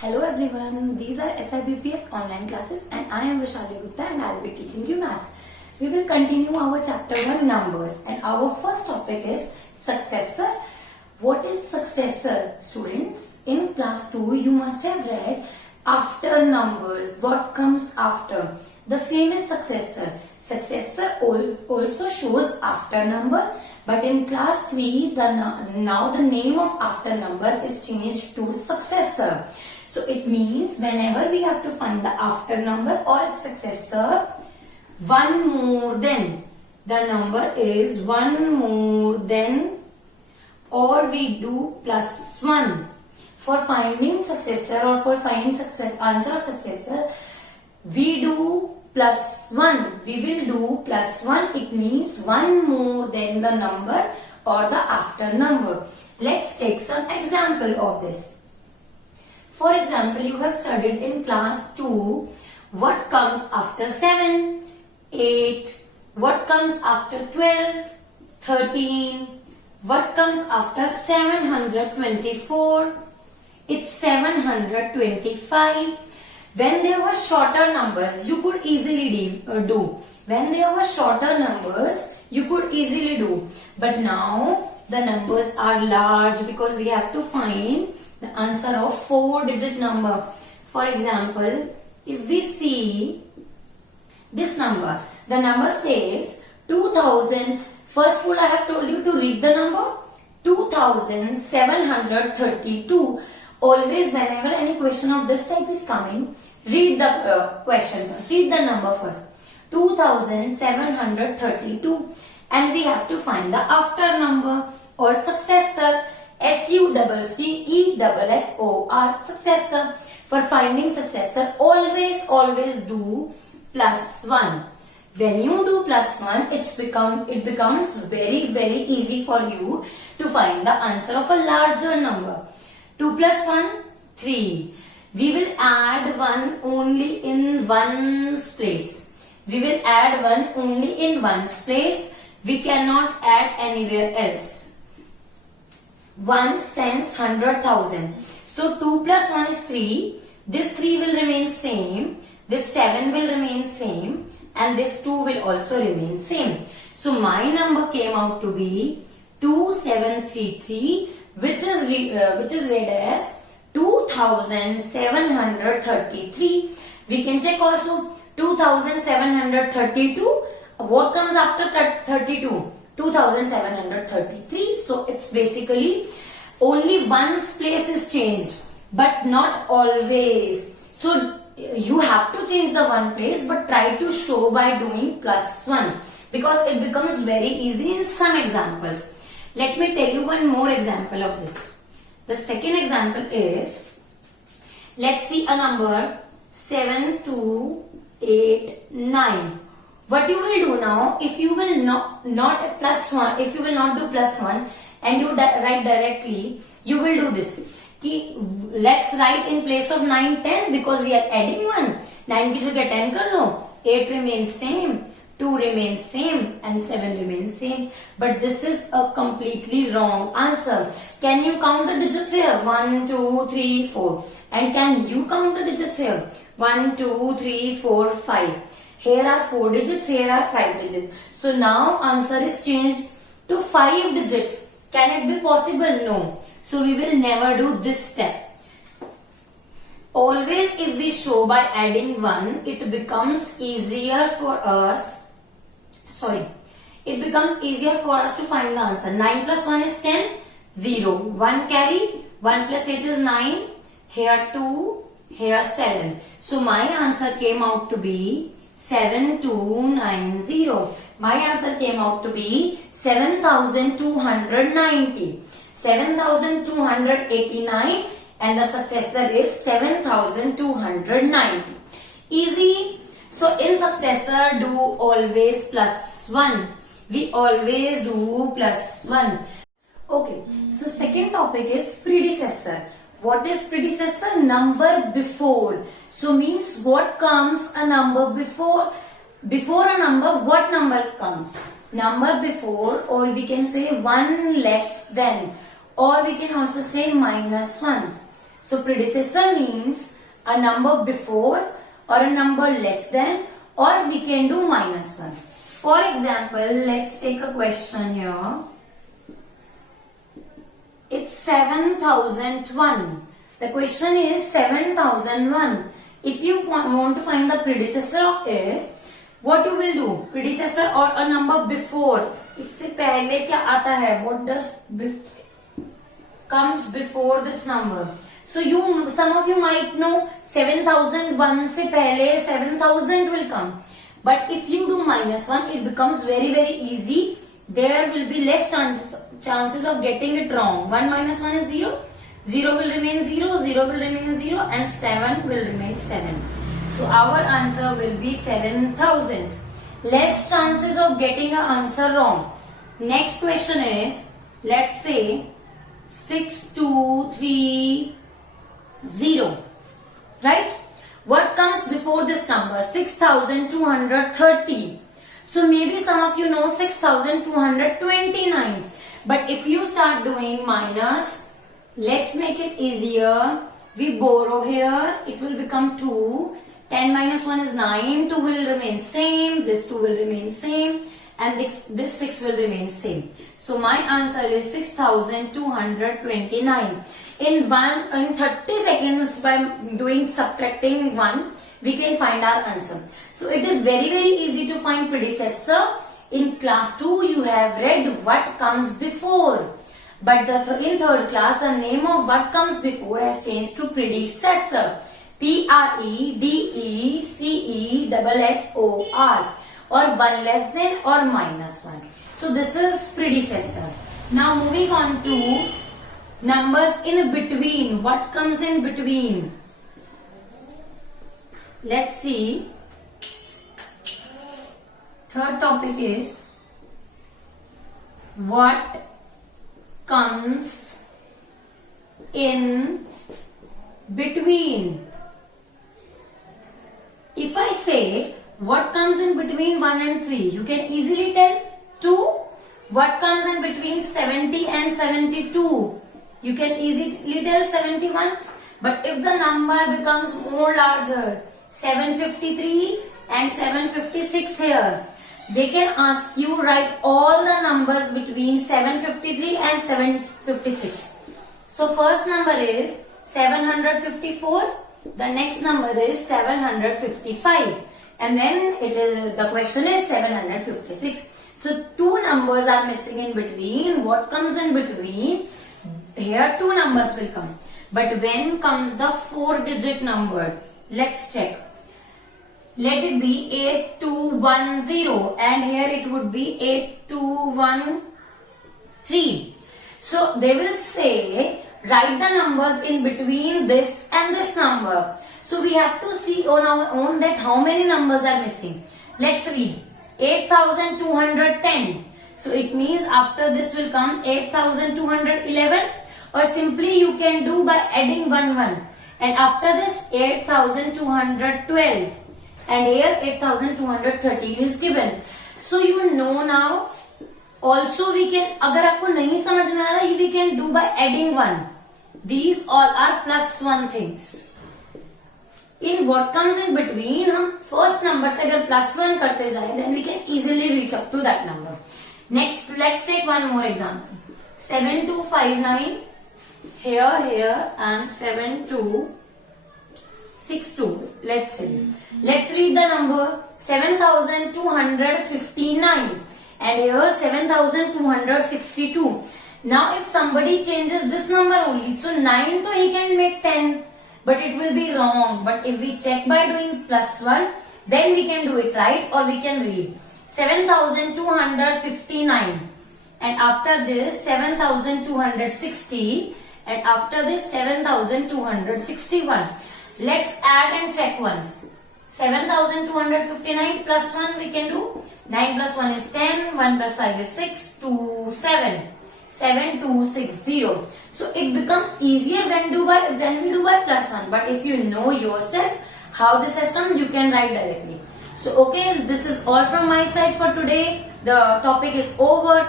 Hello everyone, these are SIBPS online classes and I am Vishali Gupta and I will be teaching you maths. We will continue our chapter 1 numbers and our first topic is successor. What is successor, students? In class 2 you must have read after numbers, what comes after. The same is successor. Successor also shows after number, but in class 3 now the name of after number is changed to successor. So it means whenever we have to find the after number or its successor, one more than, the number is one more than, or we do plus 1. For finding successor or for finding answer of successor, we do plus 1. We will do plus 1. It means one more than the number or the after number. Let's take some example of this. For example, you have studied in class 2 what comes after 7, 8, what comes after 12, 13, what comes after 724, it's 725. When there were shorter numbers, you could easily do. When there were shorter numbers, you could easily do. But now the numbers are large because we have to find the answer of 4-digit number. For example, if we see this number, the number says 2000. First of all, I have told you to read the number 2732. Always whenever any question of this type is coming, read the question first, read the number first. 2732, and we have to find the after number or successor. SUCCESSOR, successor. For finding successor, always do plus 1. When you do plus 1, it becomes very easy for you to find the answer of a larger number. 2 plus 1, 3. We will add 1 only in one's place. We will add 1 only in one's place. We cannot add anywhere else. 1 tens 100,000. So 2 plus 1 is 3. This 3 will remain same. This 7 will remain same. And this 2 will also remain same. So my number came out to be 2733, which is read as 2733. We can check also 2732. What comes after 32? 2733. So it's basically only one's place is changed, but not always. So you have to change the one place, but try to show by doing plus 1 because it becomes very easy in some examples. Let me tell you one more example of this. The second example is, let's see a number 7289. What you will do now, if you will not plus 1, if you will not do plus 1 and you write directly, you will do this. Let's write in place of 9, 10 because we are adding 1. 9 की जगह 10 कर दो. 8 remains same, 2 remains same and 7 remains same. But this is a completely wrong answer. Can you count the digits here? 1, 2, 3, 4. And can you count the digits here? 1, 2, 3, 4, 5. Here are 4 digits, here are 5 digits. So now answer is changed to 5 digits. Can it be possible? No. So we will never do this step. Always if we show by adding 1, it becomes easier for us. It becomes easier for us to find the answer. 9 plus 1 is 10. 0. 1 carry. 1 plus 8 is 9. Here 2. Here 7. So my answer came out to be 7290. My answer came out to be 7290. 7289 and the successor is 7290. Easy. So in successor do always plus 1. We always do plus 1. Okay. So second topic is predecessor. What is predecessor? Number before. So means what comes a number before. Before a number, what number comes? Number before, or we can say 1 less than, or we can also say minus 1. So predecessor means a number before or a number less than, or we can do minus 1. For example, let's take a question here. It's 7001. The question is 7001. If you want to find the predecessor of it, what you will do? Predecessor or a number before. इससे पहले क्या आता है? What does comes before this number? So some of you might know 7001 से पहले 7000 will come. But if you do minus 1, it becomes very easy. There will be less chances of getting it wrong. 1 minus 1 is 0. 0 will remain 0. 0 will remain 0. And 7 will remain 7. So our answer will be 7000. Less chances of getting an answer wrong. Next question is, let's say 6230. Right? What comes before this number? 6230. So maybe some of you know 6229. But if you start doing minus, let's make it easier. We borrow here. It will become 2. 10 minus 1 is 9. 2 will remain same. This 2 will remain same. And this 6 will remain same. So my answer is 6229. In 30 seconds, by doing subtracting 1, we can find our answer. So it is very easy to find predecessor. In class 2, you have read what comes before. But in third class, the name of what comes before has changed to predecessor. Predecessor. Or 1 less than or minus 1. So this is predecessor. Now moving on to numbers in between. What comes in between? Let's see. Third topic is what comes in between. If I say what comes in between 1 and 3, you can easily tell 2. What comes in between 70 and 72? You can easily tell 71. But if the number becomes more larger, 753 and 756 here, they can ask you write all the numbers between 753 and 756. So first number is 754. The next number is 755. And then the question is 756. So two numbers are missing in between. What comes in between? Here two numbers will come. But when comes the 4-digit number? Let's check. Let it be 8210 and here it would be 8213. So they will say write the numbers in between this and this number. So we have to see on our own that how many numbers are missing. Let's read 8210. So it means after this will come 8211, or simply you can do by adding 1 1. And after this 8212. And here 8213 is given. So you know now. Also we can, अगर आपको नहीं समझ में आ रहा, we can do by adding 1. These all are plus 1 things. In what comes in between, हम first number से अगर plus 1 करते जाएं, then we can easily reach up to that number. Next, let's take one more example. 7259 here and 7262. Let's see this. Let's read the number 7259 and here 7262. Now if somebody changes this number only, so 9 so he can make 10, but it will be wrong. But if we check by doing plus 1, then we can do it right, or we can read 7259 and after this 7260 and after this 7261. Let's add and check once. 7259 plus 1 we can do. 9 plus 1 is 10, 1 plus 5 is 6, 2, 7. 7260. So it becomes easier when we do by plus 1. But if you know yourself how this has come, you can write directly. So okay, this is all from my side for today. The topic is over.